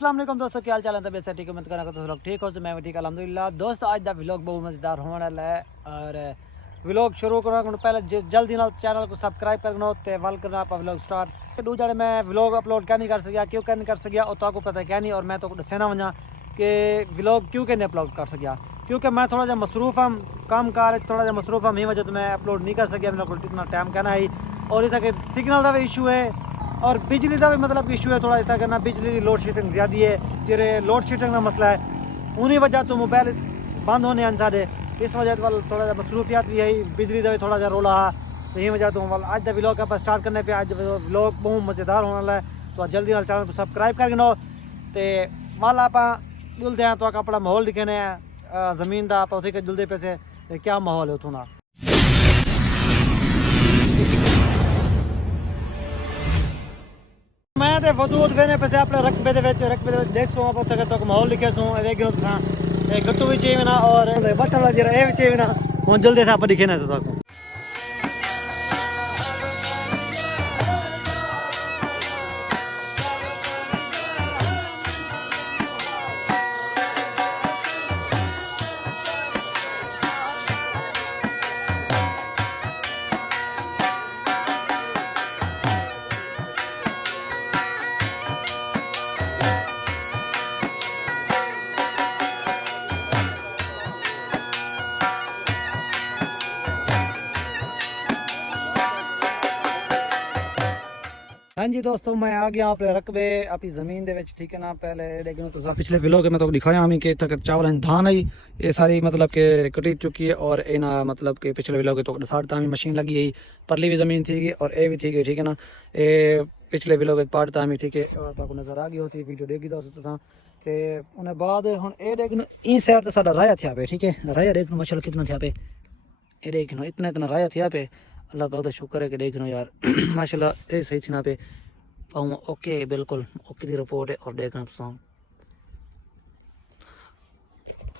अस्सलाम वालेकुम दोस्तों, क्या हाल चाल है? तबीयत से ठीक है? उम्मीद करा तो लोग ठीक हो। तो मैं भी ठीक अल्हम्दुलिल्लाह। दोस्तों आज का व्लॉग बहुत मज़ेदार होने वाला है और व्लॉग शुरू करने से पहले जल्दी ना चैनल को सब्सक्राइब करना ते वल करना आप व्लॉग स्टार्ट दू जड़े मैं व्लॉग अपलोड क्या नहीं कर सकिया, क्यों क्या नहीं कर सकिया और तो पता क्या नहीं। और मैं तो दसना वजा कि व्लॉग क्यों नहीं अपलोड कर सकिया, क्योंकि मैं थोड़ा जहा मसरूफ़ हम काम कार थोड़ा जहा मसरूफ़ हम ही वजह तो मैं अपलोड नहीं कर सकिया। मेरे को इतना टाइम कहना है और इतना कि सिग्नल का भी इशू है और बिजली का भी मतलब इशू है थोड़ा इतना करना। बिजली की लोड शेडिंग ज़्यादा है, जेरे लोड शेडिंग का मसला है। उन्हीं वजह तो मोबाइल बंद होने हैं सारे, इस वजह से थोड़ा जहा मसरूफियात भी है, बिजली का भी थोड़ा जहा रोला है। तो यही वजह तो अज का व्लॉग आप स्टार्ट करने पे अज व्लॉग बहुत मज़ेदार होने वाला है। तो जल्दी नाल चैनल को सब्सक्राइब कर गिनो तो मल आप जुलते हैं तो अपना माहौल दिखाने ज़मीन का आप उसे जुलते पैसे क्या माहौल है उतों का। मैं तो वजूद वेने पे अपने रकबे देख सो आप तक माहौल लिखे सो वेग गट्टू भी चाहिए ना और बटन वाला जरा भी चाहिए ना हूँ जल्दी से आप दिखे ना तो हाँ जी दोस्तों, मैं आ गया अपने रकबे अपनी ज़मीन दे विच, ठीक है ना। पहले लेकिन तो पिछले व्लॉग में तो दिखाया हमें कि तक चावल धान आई ये सारी मतलब के कटी चुकी है और ये ना मतलब कि पिछले व्लॉग तो साढ़ में मशीन लगी है, परली भी ज़मीन थी और ये भी थी गई, ठीक है ना। ये पिछले व्लॉग एक पार्ट था हमें, ठीक है, और आपको नज़र आ गई होती वीडियो देखी दोस्तों तो उन्हें बाद हुन ये देखना ई साइड तो साडा राया थिया पे, ठीक है। राया देखना माशाल्लाह कितना थिया पे, ये देखना इतना इतना राया थिया पे। अल्लाह पाक का शुक्र है कि देखना यार माशाल्लाह ये सही थी ना पे पाऊँ ओके बिल्कुल ओके दी रिपोर्ट है। और देखना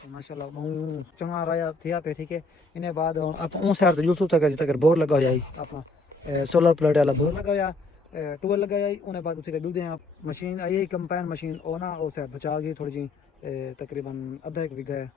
माशाल्लाह चंगा राया थिया पे, ठीक है। इन्हें बाद आप उन साइड तो यूसुफ तक तक बोर लगा हो जाए अपना सोलर प्लेट वाला बोर लगा या टूबेल लगा जाए। उन्हें बाद उसे दूध हैं मशीन आई कंपाइन मशीन ओ ना वो साइड बचा गई थोड़ी जी तकरीबन आधा एक बीघा है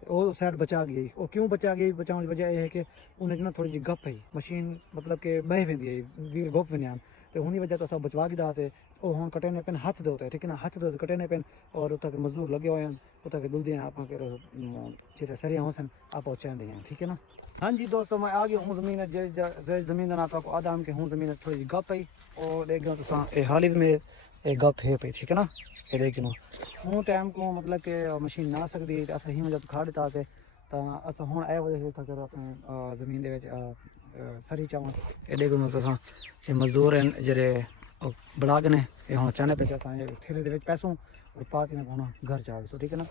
वो साइड बचा गई। और क्यों बचा गई, बचाने की वजह यह है कि उन्हें ना थोड़ी जी गप है मशीन मतलब कि बह वेंदी है वीर गप वेंदा तो उन्हीं वजह तो सब बचवा के दासे वो हुन कटेने पेन हाथ दे होता है, ठीक है ना। हाथ दे कटेने पेन और उतक मजदूर लगे हुए हैं उतक दुलदे हैं आप जेरे सरिया होसन आप पहुँचाते हैं, ठीक है ना। हाँ जी दोस्तों, मैं आ गया हूँ ज़मीन ज़मीन ना तो आधा के हूँ ज़मीन थोड़ी जी गप है और देख गया तो हाल ही में एक गप है पे, ठीक है ना। ये देख लो हूँ टाइम को मतलब कि मशीन ना सकती अस ही जब खा देता से तो अस हूँ ए वजह से अपने ज़मीन के सरी चावन ये देख लो मजदूर हैं जरे बड़ा ने हम चाहने पैसे ठेले पैसों और पा के होना घर जा सो, ठीक है ना।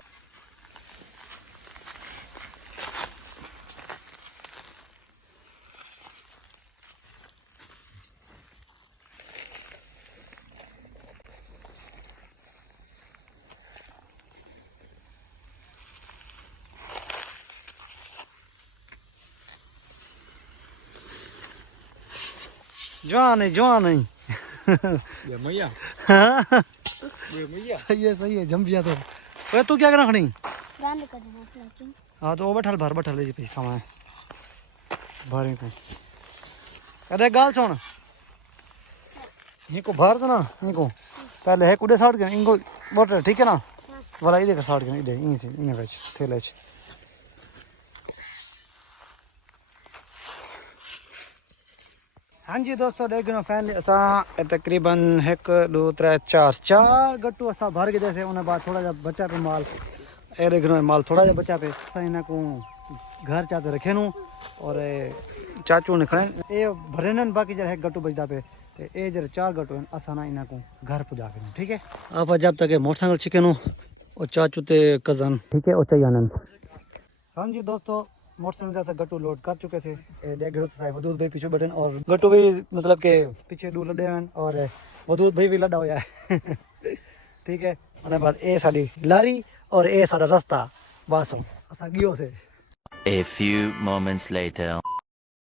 जवान है मैया सही है जम गया तो वे तू क्या करना खड़ी। कर हाँ तो वो भर बैठल जी पैसा मैं भर अरे गाल सुन इनको भर देना इनको पहले है कुडे साड़ के इनको बोट, ठीक है ना। वाला इधे का साड़ के इधे यहीं से इन वेच थेले च। हाँ जी दोस्तों देख लो फैमिली असा तकरीबन 1 2 3 4 गट्टू असा भर के जैसे उन्हें बाद थोड़ा जा बचा पे माल ए देख लो माल थोड़ा जा बचा पे इन्हें को घर चाहते रखे नू और चाचू ने खड़े ये भरे न बाकी जरा 1 गट्टू बचता पे ये जरा 4 गट्टू हैं असा ना इन्हें को घर पुजा के, ठीक है। आप जब तक मोटरसाइकिल चिकन और चाचू ते कजन, ठीक है, और चाहिए। हाँ जी दोस्तों मोटरसाइकिल जैसा गट्टू लोड कर चुके थे देख रहे हो वदूद भाई पीछे बैठे और गट्टू भी मतलब के पीछे दू लड़े हैं और वदूद भाई भी लड़ा हुआ है ठीक है। उसके बाद ए साड़ी लारी और ए सारा रास्ता बस असा गियो से। A few moments later.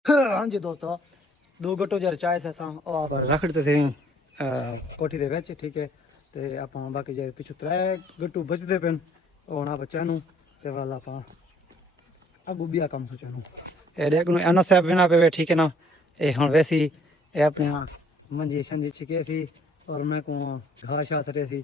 हाँ जी दोस्तों 2 गट्टू जर चाय से और रख देते थे कोठी दे विच, ठीक है। ਤੇ ਆਪਾਂ ਬਾਕੀ ਜਿਹੜੇ ਪਿੱਛੋਂ 3 ਗੱਟੂ ਬਚਦੇ ਪਏ ਹੁਣ ਆ ਬੱਚਿਆਂ ਨੂੰ ਤੇ ਵੱਲ ਆਪਾਂ ਅੱਗੂ ਬਿਆ ਕੰਮ ਸੋਚਿਆ ਨੂੰ ਇਹ ਦੇਖ ਨੂੰ ਅਨਾ ਸਾਹਿਬ ਵਿਨਾ ਪਵੇ ਠੀਕ ਹੈ ਨਾ ਇਹ ਹੁਣ ਵੈਸੀ ਇਹ ਆਪਣੇ ਮੰਜੀ ਸ਼ੰਜੀ ਛਿਕੇ ਸੀ ਔਰ ਮੈਂ ਕੋ ਘਾਹ ਸ਼ਾਹ ਸਰੇ ਸੀ